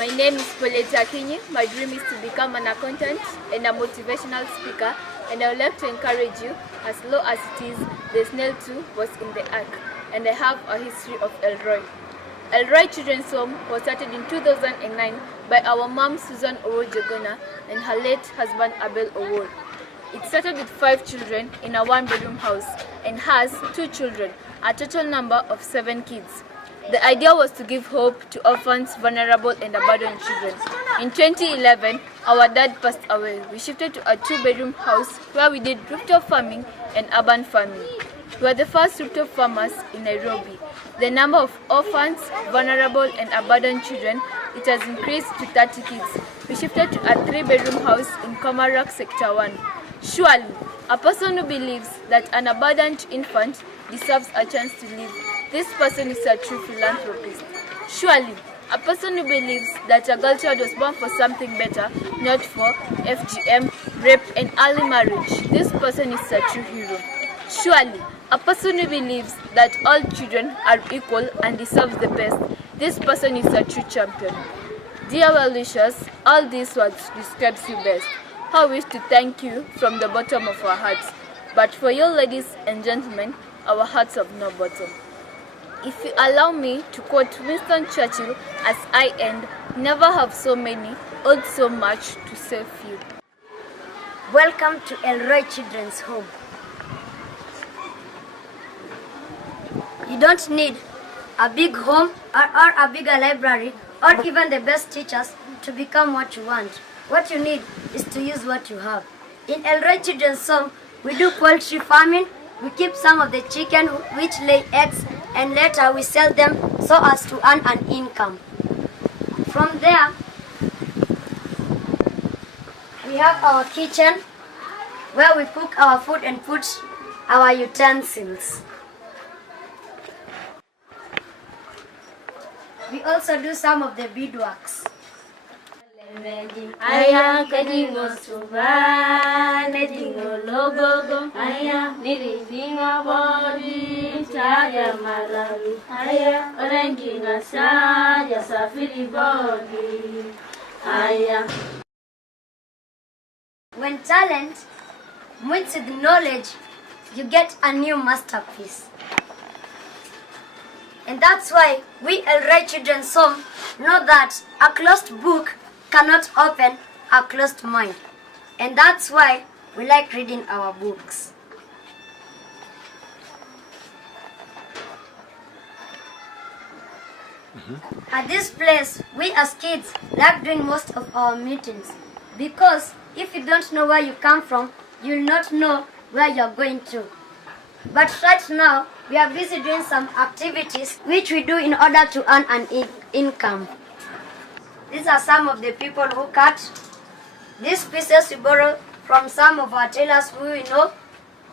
My name is Paulette Akinyi. My dream is to become an accountant and a motivational speaker, and I would like to encourage you, as low as it is, the snail too was in the ark, and I have a history of Elroi. Elroi Children's Home was started in 2009 by our mom Susan Orojegona and her late husband Abel Owol. It started with 5 children in a 1-bedroom house and has 2 children, a total number of 7 kids. The idea was to give hope to orphans, vulnerable and abandoned children. In 2011, our dad passed away. We shifted to a 2-bedroom house where we did rooftop farming and urban farming. We are the first rooftop farmers in Nairobi. The number of orphans, vulnerable and abandoned children, it has increased to 30 kids. We shifted to a 3-bedroom house in Komarak, Sector 1. Surely, a person who believes that an abandoned infant deserves a chance to live, this person is a true philanthropist. Surely, a person who believes that a girl child was born for something better, not for FGM, rape and early marriage, this person is a true hero. Surely, a person who believes that all children are equal and deserves the best, this person is a true champion. Dear well-wishers, all these words describes you best. I wish to thank you from the bottom of our hearts, but for you ladies and gentlemen, our hearts have no bottom. If you allow me to quote Winston Churchill as I end, never have so many owed so much to save few. Welcome to Elroi Children's Home. You don't need a big home or a bigger library or even the best teachers to become what you want. What you need is to use what you have. In Elroi Children's Home, we do poultry farming. We keep some of the chicken which lay eggs and later we sell them so as to earn an income. From there, we have our kitchen where we cook our food and put our utensils. We also do some of the beadworks. Aya kadingo suba nedingo logogo aya nidinga body chaya malawi aya oranginga saya safiri body aya. When talent meets with knowledge, you get a new masterpiece. And that's why we Elroi Children's Home know that a closed book cannot open a closed mind. And that's why we like reading our books. At this place, we as kids like doing most of our meetings. Because if you don't know where you come from, you'll not know where you're going to. But right now, we are busy doing some activities which we do in order to earn an income. These are some of the people who cut. These pieces we borrow from some of our tailors who we know.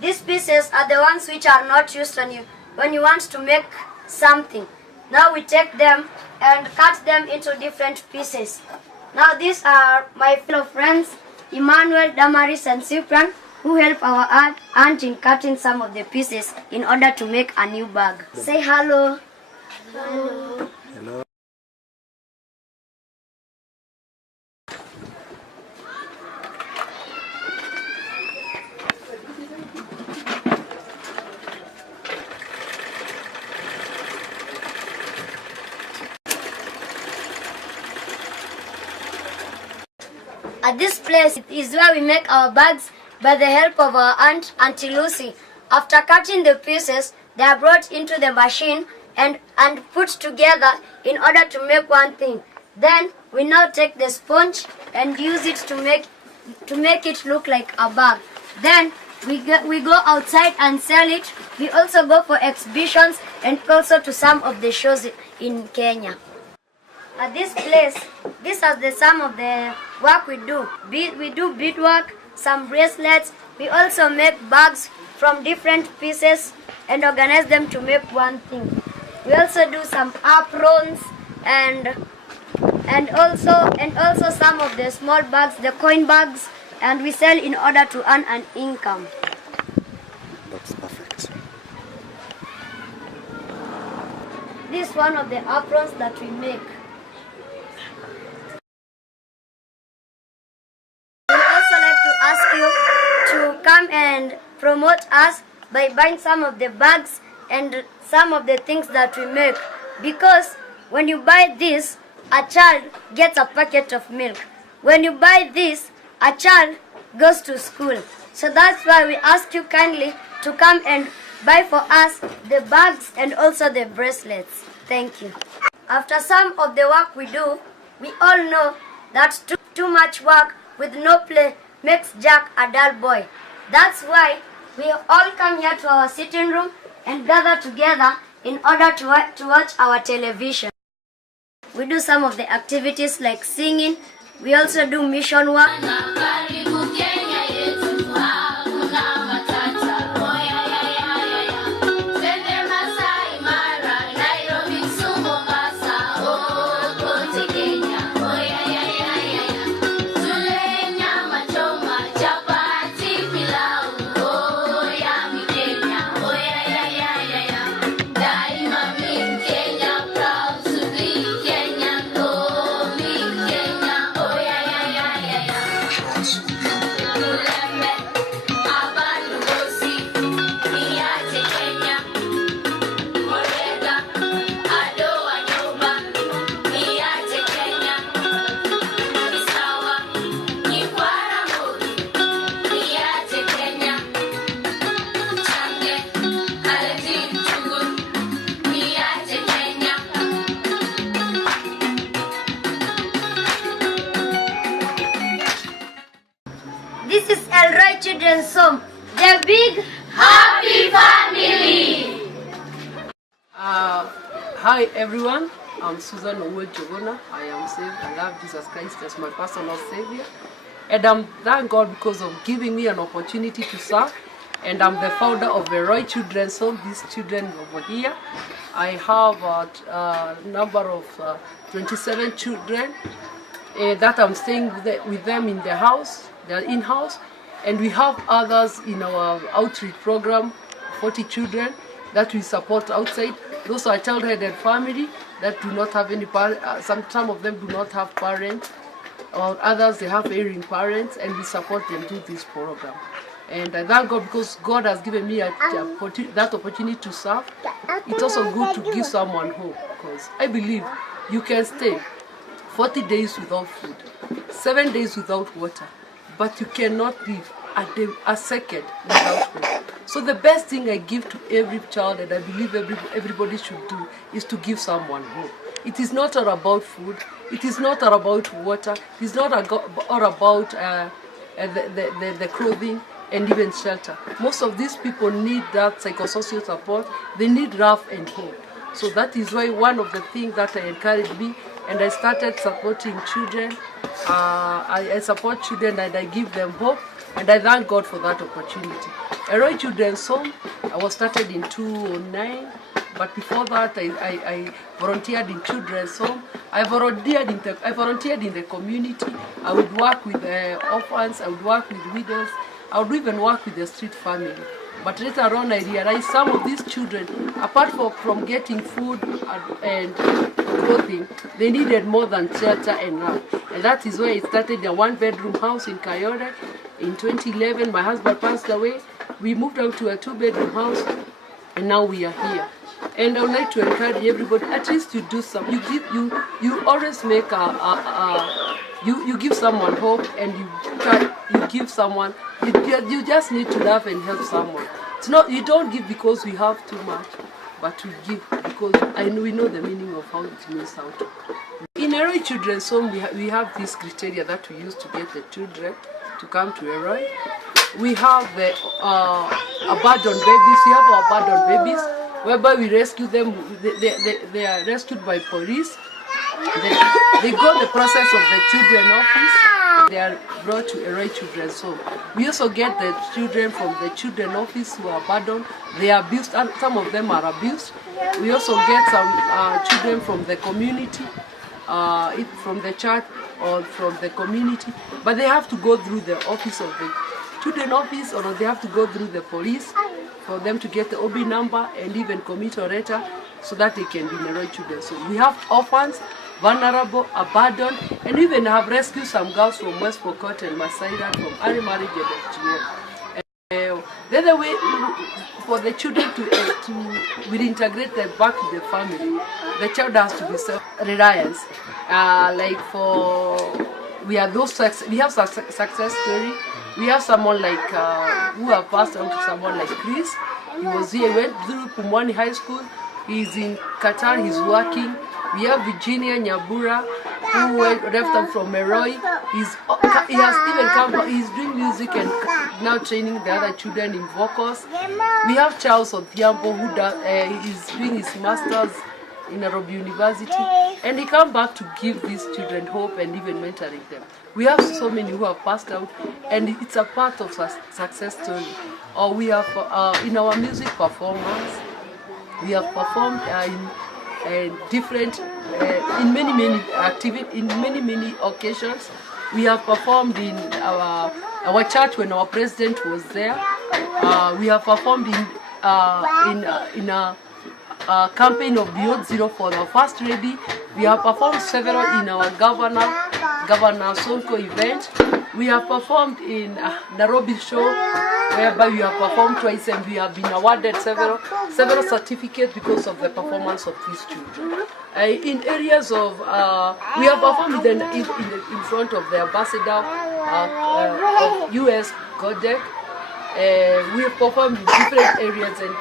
These pieces are the ones which are not used when you want to make something. Now we take them and cut them into different pieces. Now these are my fellow friends, Emmanuel, Damaris and Cyprian, who help our aunt in cutting some of the pieces in order to make a new bag. Say hello. Hello. Hello. At this place is where we make our bags by the help of our aunt, Auntie Lucy. After cutting the pieces, they are brought into the machine and put together in order to make one thing. Then we now take the sponge and use it to make it look like a bag. Then we go outside and sell it. We also go for exhibitions and also to some of the shows in Kenya. At this place, these are some of the work we do. We do beadwork, some bracelets. We also make bags from different pieces and organize them to make one thing. We also do some aprons and also some of the small bags, the coin bags, and we sell in order to earn an income. That's perfect. This is one of the aprons that we make. come and promote us by buying some of the bags and some of the things that we make. Because when you buy this, a child gets a packet of milk. When you buy this, a child goes to school. So that's why we ask you kindly to come and buy for us the bags and also the bracelets. Thank you. After some of the work we do, we all know that too much work with no play makes Jack a dull boy. That's why we all come here to our sitting room and gather together in order to watch our television. We do some of the activities like singing. We also do mission work. This is Elroi Children's Home, the big happy family. Hi everyone, I'm Susan Jogona. I am saved. I love Jesus Christ as my personal savior. And I'm thank God because of giving me an opportunity to serve. And I'm the founder of Elroi Children's Home, these children over here. I have a number of 27 children that I'm staying with them in the house. They're in-house, and we have others in our outreach program, 40 children that we support outside. Those are child-headed family that do not have any parents. Some of them do not have parents, or others they have erring parents, and we support them through this program. And I thank God because God has given me that opportunity to serve. It's also good to give someone hope, because I believe you can stay 40 days without food, 7 days without water, but you cannot live a second without hope. So the best thing I give to every child, and I believe everybody should do, is to give someone hope. It is not all about food. It is not all about water. It is not all about the clothing and even shelter. Most of these people need that psychosocial support. They need love and hope. So that is why one of the things that encouraged me, and I started supporting children. I support children and I give them hope, and I thank God for that opportunity. Elroi Children's Home, I was started in 2009, but before that I volunteered in Children's Home. I volunteered in the community. I would work with orphans, I would work with widows, I would even work with the street family. But later on I realized some of these children, apart from getting food and clothing, they needed more than shelter and love. And that is why I started a one-bedroom house in Kayore. In 2011, my husband passed away. We moved out to a two-bedroom house, and now we are here. And I would like to encourage everybody, at least you do some. You always make you give someone hope, and you give someone. You just need to love and help someone. It's not, you don't give because we have too much, but we give because we know the meaning of how it means out. In Elroi Children's Home, we have this criteria that we use to get the children to come to Elroi. We have the abandoned babies. We have our abandoned babies, whereby we rescue them. They are rescued by police. They go the process of the children office. They are brought to Elroi Children's Home. We also get the children from the children office who are abandoned. They are abused, and some of them are abused. We also get some children from the community, from the church or from the community, but they have to go through the office of the children office, or they have to go through the police for them to get the OB number and even commit a letter so that they can be in Elroi Children's Home. We have orphans, vulnerable, abandoned, and even have rescued some girls from West Pokot and Masaira from early marriage and FGM. The other way for the children to reintegrate them back to the family, the child has to be self-reliant. Like we have success story. We have someone like who have passed on to someone like Chris. He was here, went through Pumwani High School. He's in Qatar, he's working. We have Virginia Nyabura, who left from Elroi. He has even come, he's doing music and now training the other children in vocals. We have Charles Odhiambo, who is doing his master's in Nairobi University, and he come back to give these children hope and even mentoring them. We have so many who have passed out, and it's a part of a success story. Or we have in our music performance, we have performed in different, in many occasions. We have performed in our church when our president was there. We have performed in a campaign of Beyond Zero for the First Lady. We have performed several in our Governor Sonko event. We have performed in Nairobi show, whereby we have performed twice, and we have been awarded several certificates because of the performance of these children. In areas of, we have performed in front of the ambassador of US Godek. We have performed in different areas, and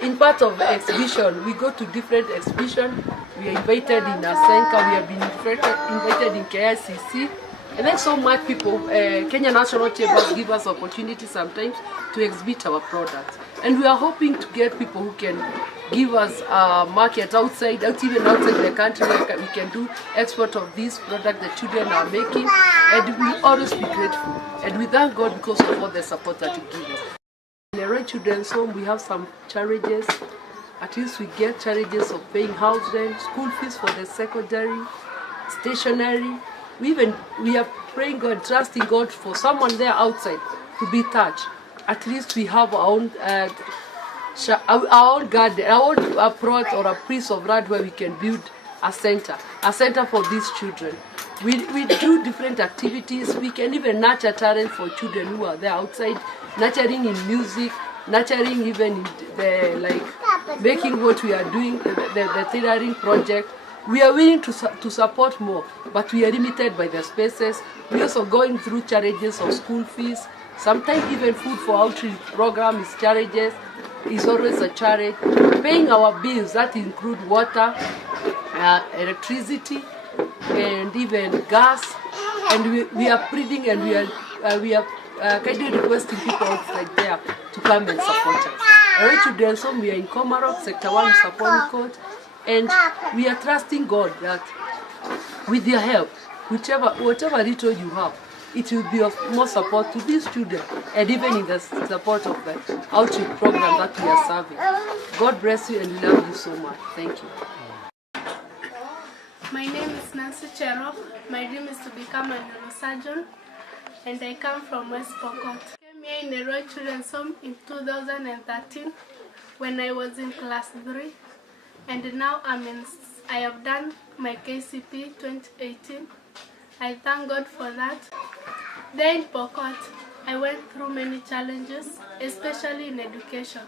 in part of the exhibition, we go to different exhibitions. We are invited in Asenka, we have been invited in KICC. And then so much people, Kenya National Chambers give us opportunity sometimes to exhibit our products. And we are hoping to get people who can give us a market outside, even outside the country, where we can do export of these products the children are making. And we will always be grateful. And we thank God because of all the support that He gives us. In the Elroi Children's Home, we have some charges. At least we get charges of paying house rent, school fees for the secondary, stationery. We are praying God, trusting God for someone there outside to be touched. At least we have our own garden, our own plot or a piece of land where we can build a center for these children. We do different activities. We can even nurture talent for children who are there outside, nurturing in music, nurturing even in the making what we are doing, the tailoring project. We are willing to support more, but we are limited by the spaces. We are also going through challenges of school fees. Sometimes even food for outreach program is challenges. Is always a challenge. Paying our bills, that include water, electricity, and even gas. And we are pleading, and we are kindly requesting people outside there to come and support us. Elroi Children's Home, we are in Komarok, Sector 1, Saponi Court. And we are trusting God that with their help, whatever little you have, it will be of more support to these children, and even in the support of the outreach program that we are serving. God bless you, and we love you so much. Thank you. My name is Nancy Cherop. My dream is to become a neurosurgeon, and I come from West Pokot. I came here in Elroi Children's Home in 2013 when I was in class 3. And now I have done my KCP 2018. I thank God for that. There in Pokot, I went through many challenges, especially in education.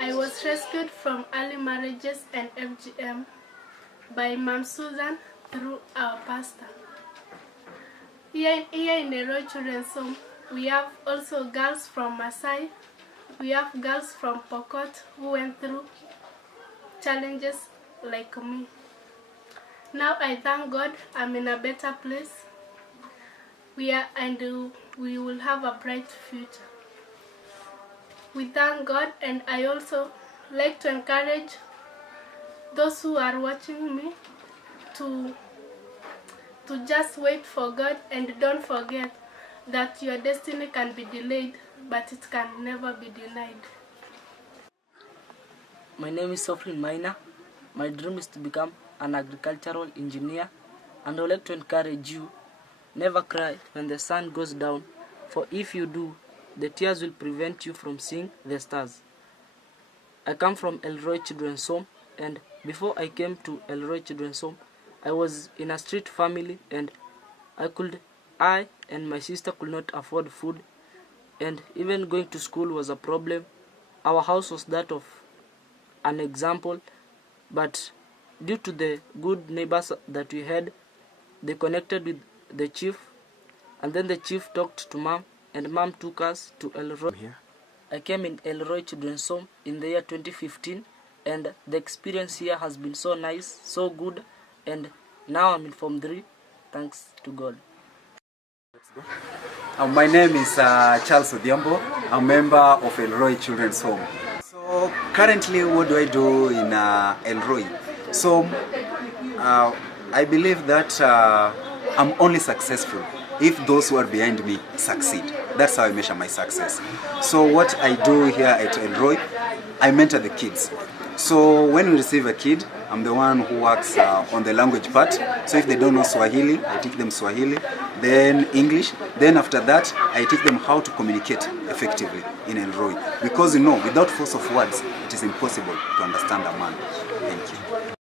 I was rescued from early marriages and FGM by Mom Susan through our pastor. Here in Elroi Children's Home, we have also girls from Masai. We have girls from Pokot who went through challenges like me. Now I thank God I'm in a better place. We will have a bright future. We thank God, and I also like to encourage those who are watching me to just wait for God, and don't forget that your destiny can be delayed, but it can never be denied. My name is Sofrin Maina. My dream is to become an agricultural engineer, and I would like to encourage you, never cry when the sun goes down, for if you do, the tears will prevent you from seeing the stars. I come from Elroi Children's Home, and before I came to Elroi Children's Home, I was in a street family, and I and my sister could not afford food, and even going to school was a problem. Our house was that of an example, but due to the good neighbors that we had, they connected with the chief, and then the chief talked to mom, and mom took us to Elroi. I came in Elroi Children's Home in the year 2015, and the experience here has been so nice, so good, and now I'm in Form 3, thanks to God. My name is Charles Odhiambo, a member of Elroi Children's Home. So currently what do I do in Elroi? So I believe that I'm only successful if those who are behind me succeed. That's how I measure my success. So what I do here at Elroi, I mentor the kids. So when we receive a kid, I'm the one who works on the language part. So if they don't know Swahili, I teach them Swahili, then English. Then after that, I teach them how to communicate effectively in Elroi. Because you know, without force of words, it is impossible to understand a man. Thank you.